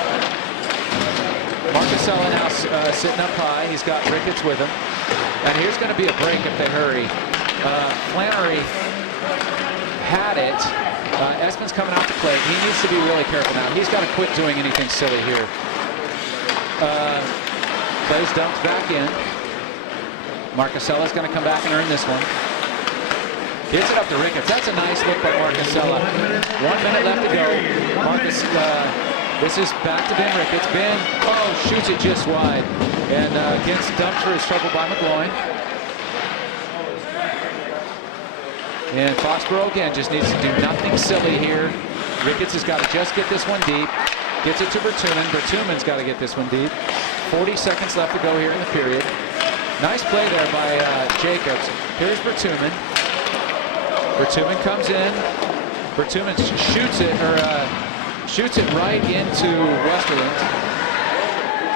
Marcusella now sitting up high. He's got Ricketts with him. And here's going to be a break if they hurry. Flannery had it. Espen's coming out to play. He needs to be really careful now. He's got to quit doing anything silly here. Plays dumped back in. Marcusella's going to come back and earn this one. Gets it up to Ricketts. That's a nice look by Marcusella. 1 minute left to go. This is back to Ben Ricketts. Ben, shoots it just wide. And gets dumped for his trouble by McGloin. And Foxboro again just needs to do nothing silly here. Ricketts has got to just get this one deep. Gets it to Bertuman. Bertuman's got to get this one deep. 40 seconds left to go here in the period. Nice play there by Jacobs. Here's Bertuman. Bertuman comes in. Bertuman shoots it right into Westerland.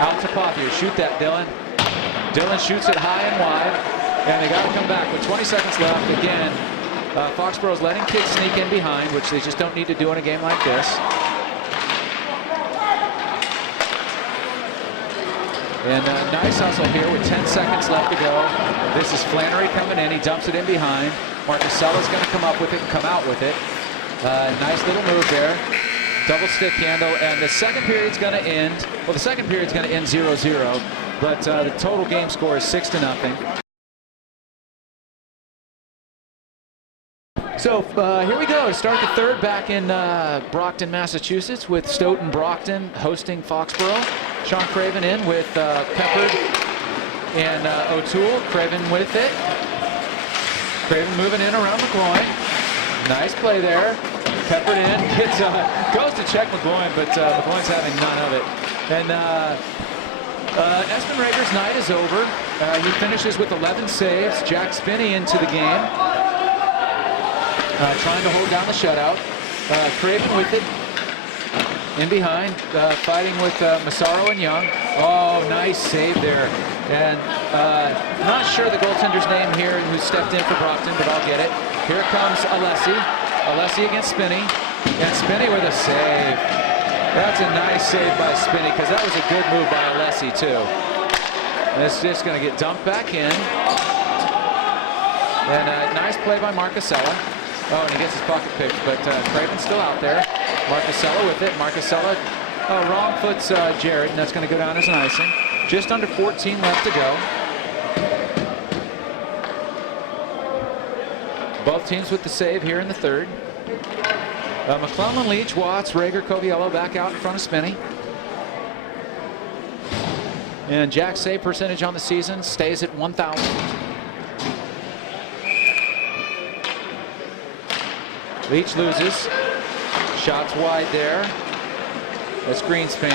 Out to Pothier. Shoot that, Dylan. Dylan shoots it high and wide. And they got to come back with 20 seconds left. Again, Foxboro's letting kids sneak in behind, which they just don't need to do in a game like this. And a nice hustle here with 10 seconds left to go. This is Flannery coming in. He dumps it in behind. Marcusella's going to come up with it and come out with it. Nice little move there. Double stick handle. And the second period's going to end. Well, the second period's going to end 0-0. But the total game score is 6-0. So here we go to start the third back in Brockton, Massachusetts, with Stoughton Brockton hosting Foxboro. Sean Craven in with Peppard and O'Toole. Craven with it. Craven moving in around McGloin. Nice play there. Peppard in. Goes to check McGloin, but McGloin's having none of it. And Espen Rager's night is over. He finishes with 11 saves. Jack Spinney into the game. Trying to hold down the shutout. Craven with it. In behind, fighting with Massaro and Young. Oh, nice save there. And not sure the goaltender's name here who stepped in for Brockton, but I'll get it. Here comes Alessi. Alessi against Spinney. And Spinney with a save. That's a nice save by Spinney, because that was a good move by Alessi, too. And it's just going to get dumped back in. And a nice play by Marcusella. Oh, and he gets his pocket picked, but Craven's still out there. Marcusella with it. Marcusella, wrong foot's Jared, and that's going to go down as an icing. Just under 14 left to go. Both teams with the save here in the third. McClellan, Leach, Watts, Rager, Coviello back out in front of Spinney. And Jack's save percentage on the season stays at 1,000. Leach loses. Shots wide there. That's Greenspan.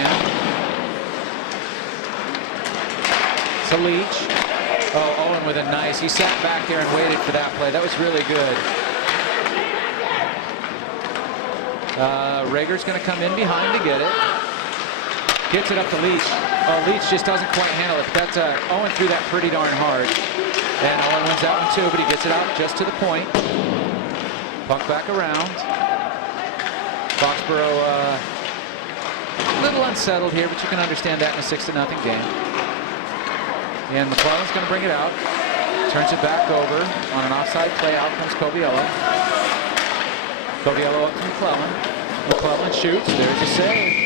To Leach. Oh, Owen with a nice. He sat back there and waited for that play. That was really good. Rager's going to come in behind to get it. Gets it up to Leach. Oh, Leach just doesn't quite handle it. But that's Owen threw that pretty darn hard. And Owen wins that one too, but he gets it out just to the point. Puck back around. Foxboro a little unsettled here, but you can understand that in a 6-0 game. And McClellan's going to bring it out. Turns it back over on an offside play. Out comes Coviello. Coviello up to McClellan. McClellan shoots. There's a save.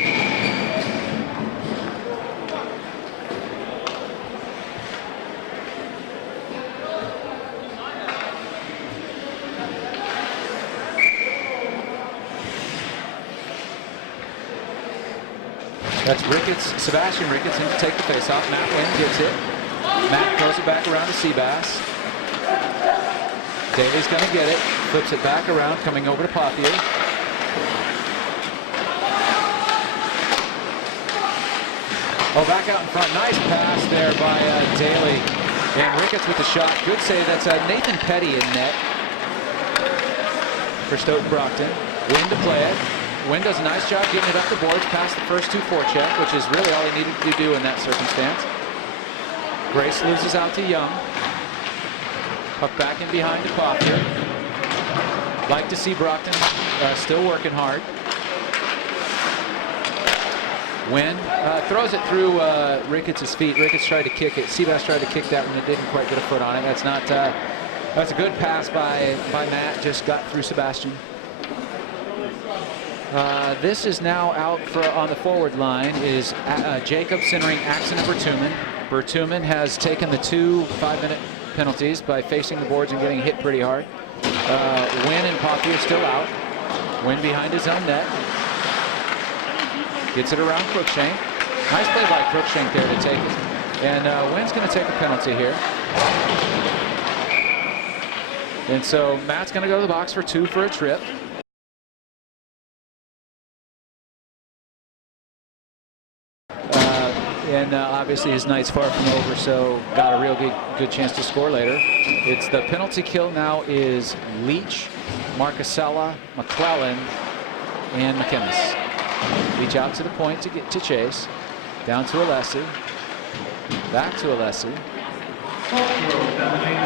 That's Ricketts, Sebastian Ricketts in to take the face-off. Matt Wynn gets it. Matt throws it back around to Seabass. Daly's going to get it. Flips it back around, coming over to Pothier. Oh, back out in front. Nice pass there by Daly. And Ricketts with the shot. Good save. That's Nathan Petty in net for Stoughton Brockton. Wynn to play it. Wynn does a nice job getting it up the boards past the first two forecheck, which is really all he needed to do in that circumstance. Grace loses out to Young. Puck back in behind to Coffey. Like to see Brockton still working hard. Wynn throws it through Ricketts' feet. Ricketts tried to kick it. Seabass tried to kick that one. It didn't quite get a foot on it. That's not. That's a good pass by Matt. Just got through Sebastian. This is now out on the forward line is Jacob centering Axon and Bertuman. Bertuman has taken the 2 5-minute penalties by facing the boards and getting hit pretty hard. Wynn and Poppy are still out. Wynn behind his own net. Gets it around Crookshank. Nice play by Crookshank there to take it. And Wynn's going to take a penalty here. And so Matt's going to go to the box for 2 for a trip. Obviously his night's far from over, so got a real good chance to score later. It's the penalty kill now is Leach, Marcasella, McClellan, and McInnes. Leach out to the point to get to Chase. Down to Alessi. Back to Alessi.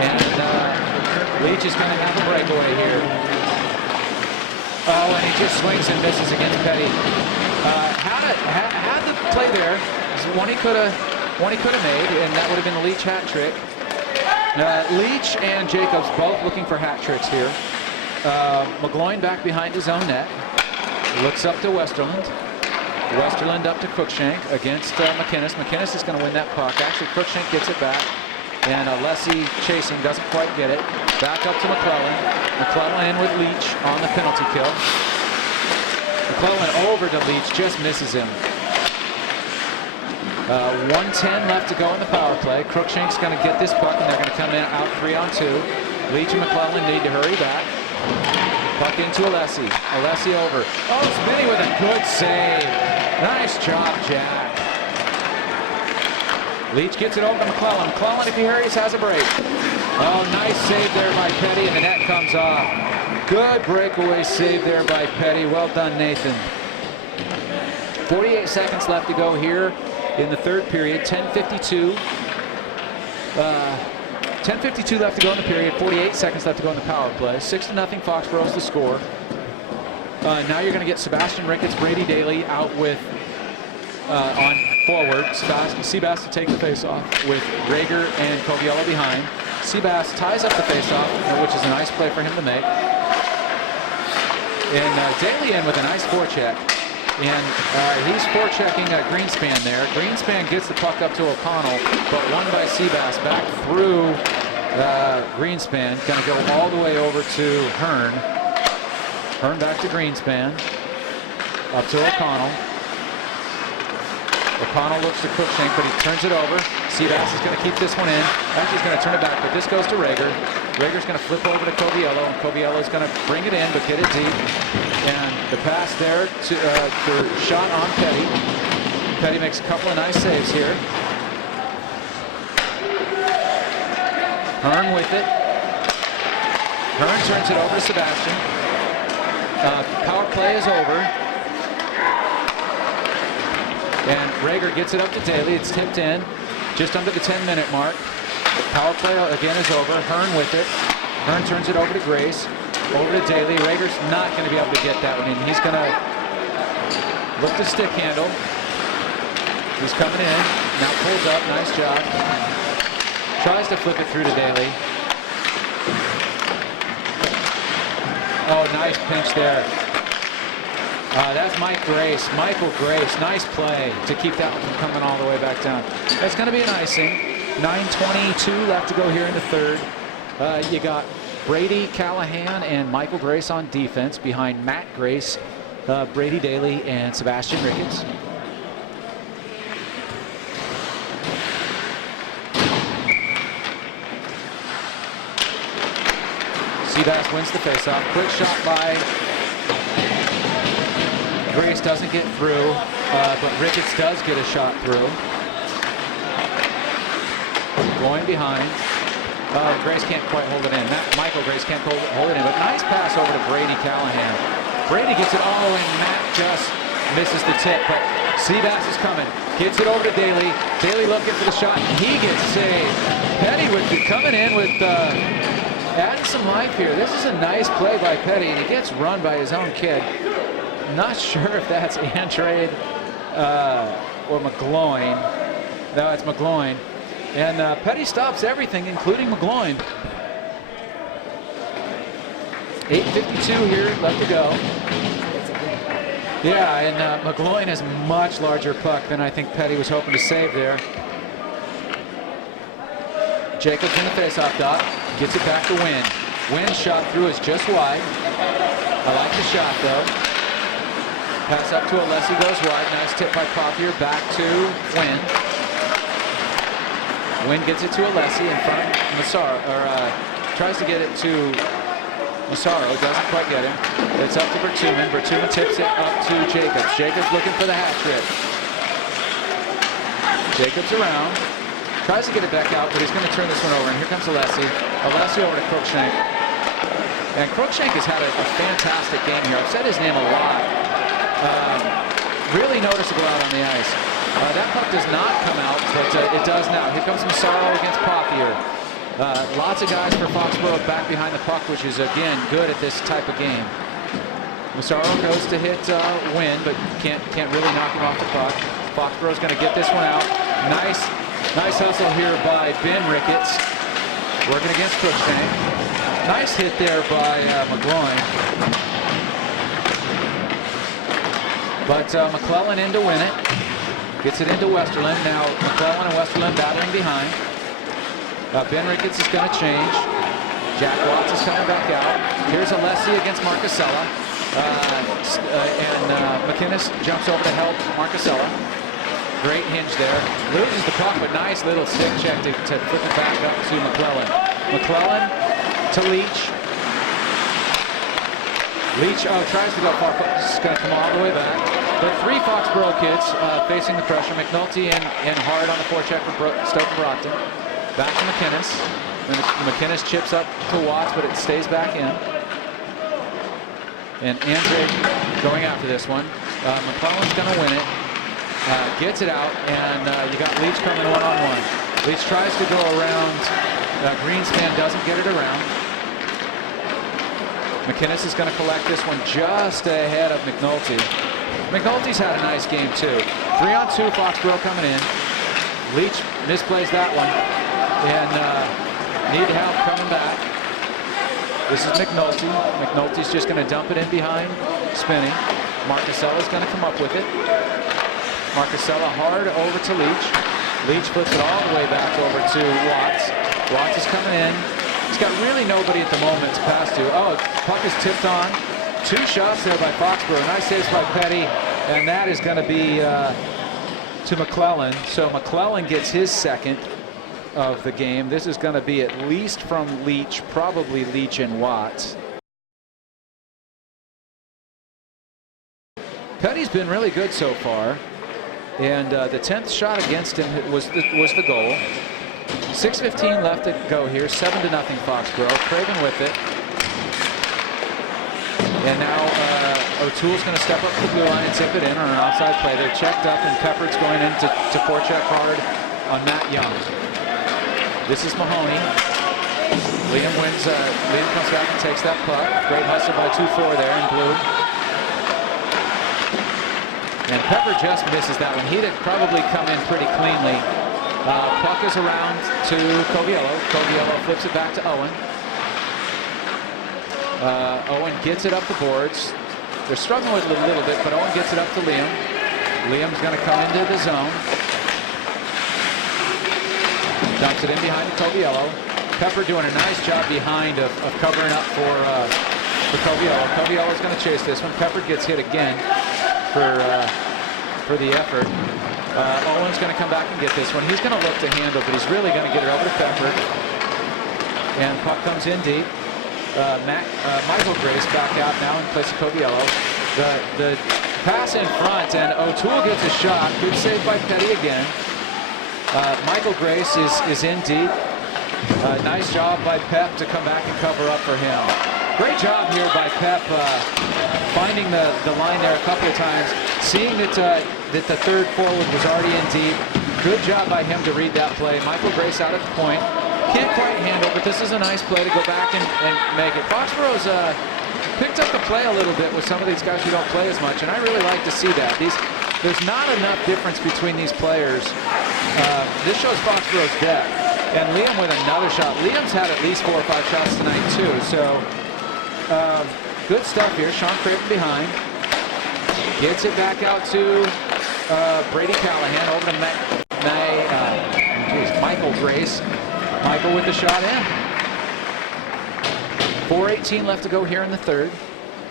And Leach is going to have a breakaway here. Oh, and he just swings and misses against Petty. Had the play there. One he could have made, and that would have been the Leach hat trick. Leach and Jacobs both looking for hat tricks here. McGloin back behind his own net. Looks up to Westerland. Westerland up to Crookshank against McInnes. McInnes is going to win that puck. Actually, Crookshank gets it back. And Alessi chasing, doesn't quite get it. Back up to McClellan. McClellan in with Leach on the penalty kill. McClellan over to Leach, just misses him. 1:10 left to go in the power play. Crookshank's going to get this puck, and they're going to come in out 3-on-2. Leach and McClellan need to hurry back. Puck into Alessi. Alessi over. Oh, Smitty with a good save. Nice job, Jack. Leach gets it over to McClellan. McClellan, if he hurries, has a break. Oh, nice save there by Petty, and the net comes off. Good breakaway save there by Petty. Well done, Nathan. 48 seconds left to go here in the third period. 10:52 left to go in the period. 48 seconds left to go in the power play. 6-0 Foxboro's the score. Now you're going to get Sebastian Ricketts, Brady Daly out with on forward. Seabass to take the faceoff with Rager and Coviello behind. Seabass ties up the faceoff, which is a nice play for him to make. And Daly in with a nice forecheck. And he's forechecking Greenspan there. Greenspan gets the puck up to O'Connell, but won by Seabass back through Greenspan. Going to go all the way over to Hearn. Hearn back to Greenspan. Up to O'Connell. O'Connell looks to Crookshank, but he turns it over. Seabass is going to keep this one in. Actually, he's going to turn it back, but this goes to Rager. Rager's going to flip over to Coviello, and Coviello's going to bring it in, but get it deep. And the pass there to shot on Petty. Petty makes a couple of nice saves here. Hearn with it. Hearn turns it over to Sebastian. Power play is over. And Rager gets it up to Daly. It's tipped in just under the 10-minute mark. Power play again is over. Hearn with it. Hearn turns it over to Grace. Over to Daly. Rager's not going to be able to get that one in. He's going to look to stick handle. He's coming in. Now pulls up. Nice job. Tries to flip it through to Daly. Oh, nice pinch there. That's Mike Grace. Michael Grace. Nice play to keep that one from coming all the way back down. That's going to be an icing. 9:22 left to go here in the third. You got Brady Callahan and Michael Grace on defense behind Matt Grace, Brady Daly, and Sebastian Ricketts. Seabass wins the faceoff. Quick shot by Grace, doesn't get through, but Ricketts does get a shot through. Going behind. Grace can't quite hold it in. Michael Grace can't hold it in, but nice pass over to Brady Callahan. Brady gets it. Oh, and Matt just misses the tip, but Seabass is coming. Gets it over to Daly. Daly looking for the shot. He gets saved. Petty with coming in with adding some life here. This is a nice play by Petty, and he gets run by his own kid. Not sure if that's Andrade or McGloin. No, it's McGloin. And Petty stops everything, including McGloin. 8:52 here left to go. Yeah, and McGloin has much larger puck than I think Petty was hoping to save there. Jacobs in the faceoff dot. Gets it back to Wynn. Wynn's shot through is just wide. I like the shot, though. Pass up to Alessi, goes wide. Nice tip by Copier. Back to Wynn. Wynn gets it to Alessi in front of Massaro, tries to get it to Massaro, doesn't quite get him. It's up to Bertuman. Bertuman tips it up to Jacobs. Jacobs looking for the hat trick. Jacobs around. Tries to get it back out, but he's going to turn this one over. And here comes Alessi. Alessi over to Crookshank. And Crookshank has had a fantastic game here. I've said his name a lot. Really noticeable out on the ice. That puck does not come out, but it does now. Here comes Massaro against Papier. Lots of guys for Foxboro back behind the puck, which is, again, good at this type of game. Massaro goes to hit Wynn, but can't really knock him off the puck. Foxboro's going to get this one out. Nice hustle here by Ben Ricketts, working against Crookshank. Nice hit there by McGloin. But McClellan in to win it. Gets it into Westerland. Now McClellan and Westerland battling behind. Ben Ricketts is going to change. Jack Watts is coming back out. Here's Alessi against Marcusella. And McInnes jumps over to help Marcusella. Great hinge there. Loses the puck, but nice little stick check to flip it back up to McClellan. McClellan to Leach. Leach tries to go far, but it's going to come all the way back. But three Foxboro kids facing the pressure. McNulty and Hard on the forecheck for Stoughton Brockton. Back to McInnes. McInnes chips up to Watts, but it stays back in. And Andre going after this one. McClellan's going to win it. Gets it out, and you got Leach coming one-on-one. Leach tries to go around. Greenspan doesn't get it around. McInnes is going to collect this one just ahead of McNulty. McNulty's had a nice game, too. 3-on-2, Foxboro coming in. Leach misplays that one. And need help coming back. This is McNulty. McNulty's just going to dump it in behind, spinning. Marcusella's going to come up with it. Marcusella Hard over to Leach. Leach flips it all the way back over to Watts. Watts is coming in. He's got really nobody at the moment to pass to. Oh, puck is tipped on. Two shots there by Foxboro. Nice saves by Petty. And that is going to be to McClellan. So McClellan gets his second of the game. This is going to be at least from Leach, probably Leach and Watts. Petty's been really good so far. And the 10th shot against him was the goal. 6:15 left to go here. 7-0 Foxboro. Craven with it. And now O'Toole's going to step up to the blue line and tip it in on an offside play. They're checked up, and Peppert's going in to forecheck Hard on Matt Young. This is Mahoney. Liam wins. Liam comes back and takes that puck. Great hustle by 2-4 there in blue. And Pepper just misses that one. He'd have probably come in pretty cleanly. Puck is around to Coviello. Coviello flips it back to Owen. Owen gets it up the boards. They're struggling with it a little bit, but Owen gets it up to Liam. Liam's going to come into the zone. Dumps it in behind Coviello. Pepper doing a nice job behind of covering up for Coviello. Coviello's going to chase this one. Pepper gets hit again for the effort. Owen's going to come back and get this one. He's going to look to handle, but he's really going to get it over to Pepper. And puck comes in deep. Michael Grace back out now in place of Coviello. The pass in front, and O'Toole gets a shot. Good save by Petty again. Michael Grace is in deep. Nice job by Pep to come back and cover up for him. Great job here by Pep finding the line there a couple of times, seeing that the third forward was already in deep. Good job by him to read that play. Michael Grace out at the point. Can't quite handle, but this is a nice play to go back and make it. Foxboro's picked up the play a little bit with some of these guys who don't play as much, and I really like to see that. There's not enough difference between these players. This shows Foxboro's depth. And Liam with another shot. Liam's had at least 4 or 5 shots tonight too, so good stuff here. Sean Creighton behind. Gets it back out to Brady Callahan, over to Michael Grace. Michael with the shot in. 4:18 left to go here in the third.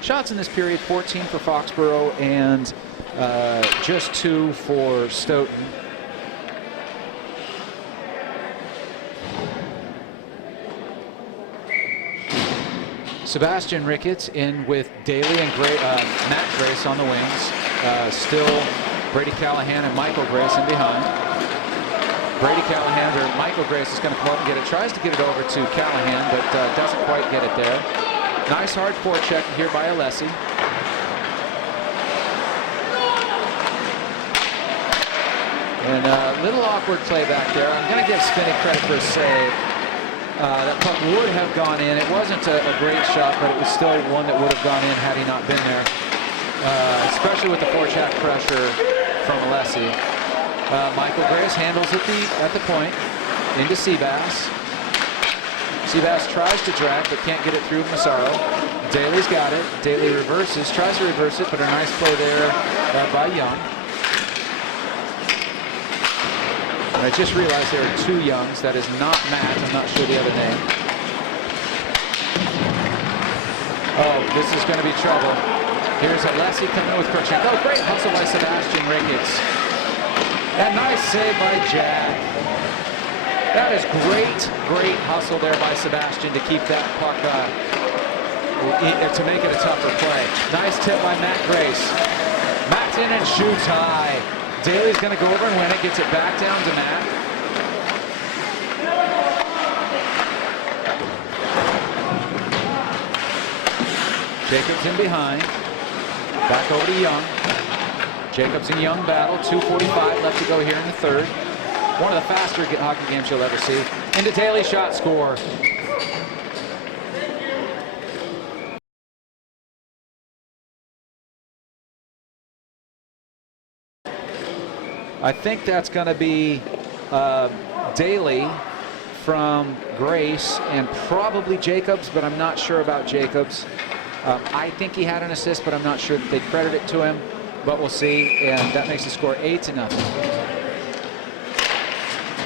Shots in this period, 14 for Foxboro and just 2 for Stoughton. Sebastian Ricketts in with Daly and Matt Grace on the wings. Still Brady Callahan and Michael Grace in behind. Brady Callahan, or Michael Grace, is going to come up and get it. Tries to get it over to Callahan, but doesn't quite get it there. Nice hard forecheck here by Alessi. And a little awkward play back there. I'm going to give Spinney credit for a save. That puck would have gone in. It wasn't a great shot, but it was still one that would have gone in had he not been there. Especially with the forecheck pressure from Alessi. Michael Grace handles it at the point into Seabass. Seabass tries to drag but can't get it through Massaro. Daly's got it. Daly reverses, tries to reverse it, but a nice play there by Young. And I just realized there are 2 Youngs. That is not Matt. I'm not sure the other name. Oh, this is going to be trouble. Here's Alessi coming in with Cruikshank. Oh, great hustle by Sebastian Ricketts. That nice save by Jack. That is great hustle there by Sebastian to keep that puck, to make it a tougher play. Nice tip by Matt Grace. Matt's in and shoots high. Daly's going to go over and win it, gets it back down to Matt. Jacobs in behind. Back over to Young. Jacobs and Young battle. 2:45 left to go here in the third. One of the faster hockey games you'll ever see. Into Daly, shot score. I think that's going to be Daly from Grace and probably Jacobs, but I'm not sure about Jacobs. I think he had an assist, but I'm not sure that they credit it to him. But we'll see, and that makes the score 8-0.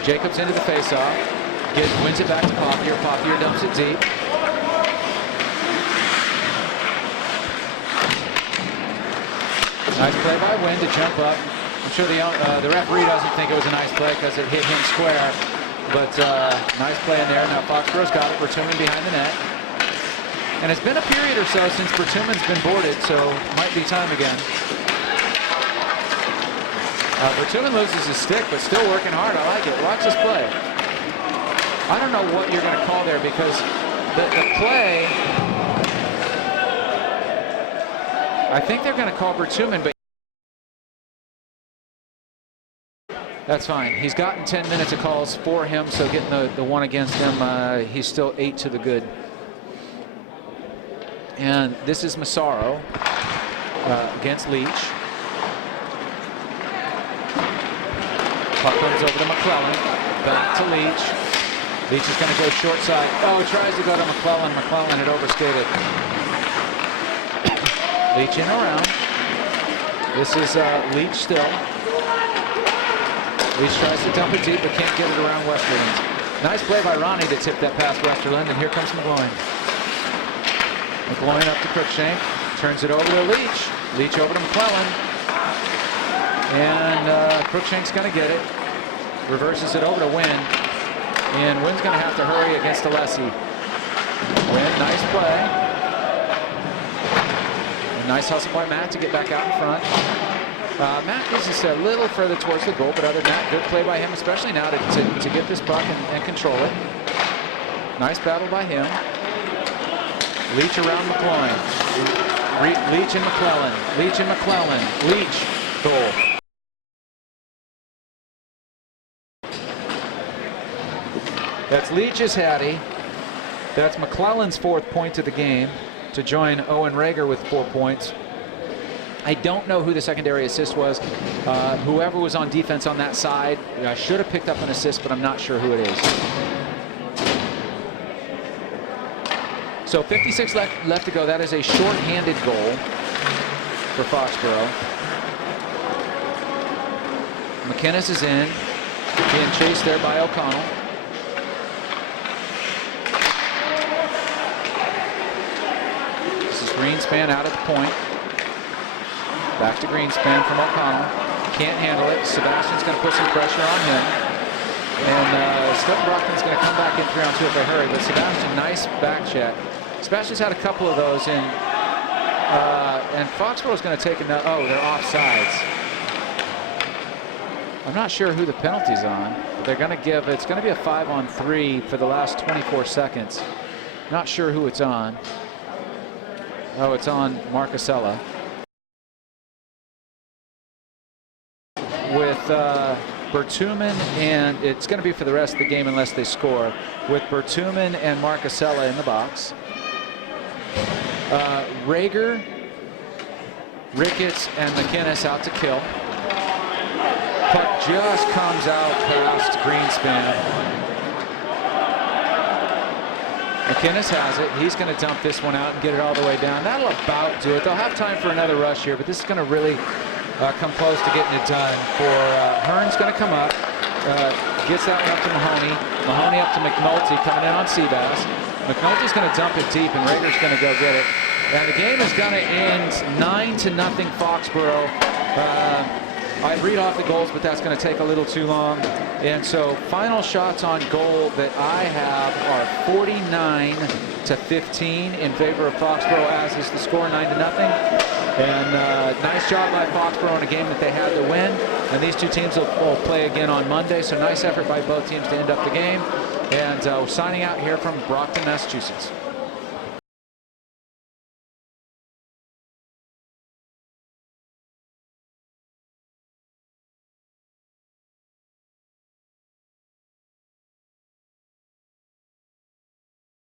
Jacobs into the faceoff, wins it back to Papier. Papier dumps it deep. Nice play by Wynn to jump up. I'm sure the referee doesn't think it was a nice play because it hit him square, but nice play in there. Now Foxboro's got it. Bertuman behind the net. And it's been a period or so since Bertuman's been boarded, so might be time again. Bertuman loses his stick, but still working hard. I like it. Watch this play. I don't know what you're going to call there because the play, I think they're going to call Bertuman, but that's fine. He's gotten 10 minutes of calls for him, so getting the one against him, he's still 8 to the good. And this is Massaro against Leach. Puck comes over to McClellan. Back to Leach. Leach is going to go short side. Oh, tries to go to McClellan. McClellan had overskated. Leach in around. This is Leach still. Leach tries to dump it deep, but can't get it around Westerland. Nice play by Ronnie to tip that past Westerland, and here comes McGloin. McGloin up to Cruikshank. Turns it over to Leach. Leach over to McClellan. And Cruikshank's going to get it. Reverses it over to Wynn. And Wynn's going to have to hurry against Alessi. Wynn, nice play. A nice hustle by Matt to get back out in front. Matt gives us a little further towards the goal, but other than that, good play by him, especially now to get this puck and control it. Nice battle by him. Leach around McCloy. Leach and McClellan. Leach and McClellan. Leach. Goal. That's Leach's Hattie. That's McClellan's 4th point of the game to join Owen Rager with 4 points. I don't know who the secondary assist was. Whoever was on defense on that side, I should have picked up an assist, but I'm not sure who it is. So 56 left to go. That is a short-handed goal for Foxboro. McInnes is in, being chased there by O'Connell. This is Greenspan out at the point. Back to Greenspan from O'Connell. Can't handle it. Sebastian's going to put some pressure on him. And Stoughton Brockton's going to come back in 3-on-2 if they hurry. But Sebastian, nice back check. Sebastian's had a couple of those in. And Foxboro's going to take another. Oh, they're offsides. I'm not sure who the penalty's on. But they're going to give. It's going to be a 5-on-3 for the last 24 seconds. Not sure who it's on. Oh, it's on Marcasella. With Bertuman, and it's going to be for the rest of the game unless they score, with Bertuman and Marcasella in the box. Rager, Ricketts, and McInnes out to kill. Puck just comes out past Greenspan. McInnes has it. He's going to dump this one out and get it all the way down. That'll about do it. They'll have time for another rush here, but this is going to really come close to getting it done. For Hearn's going to come up, gets that one up to Mahoney. Mahoney up to McNulty, coming in on Seabass. McNulty's going to dump it deep, and Rager's going to go get it. And the game is going to end 9-0 Foxboro. I'd read off the goals, but that's going to take a little too long. And so final shots on goal that I have are 49-15 in favor of Foxboro, as is the score, 9-0. And nice job by Foxboro in a game that they had to win. And these two teams will play again on Monday. So nice effort by both teams to end up the game. And we're signing out here from Brockton, Massachusetts.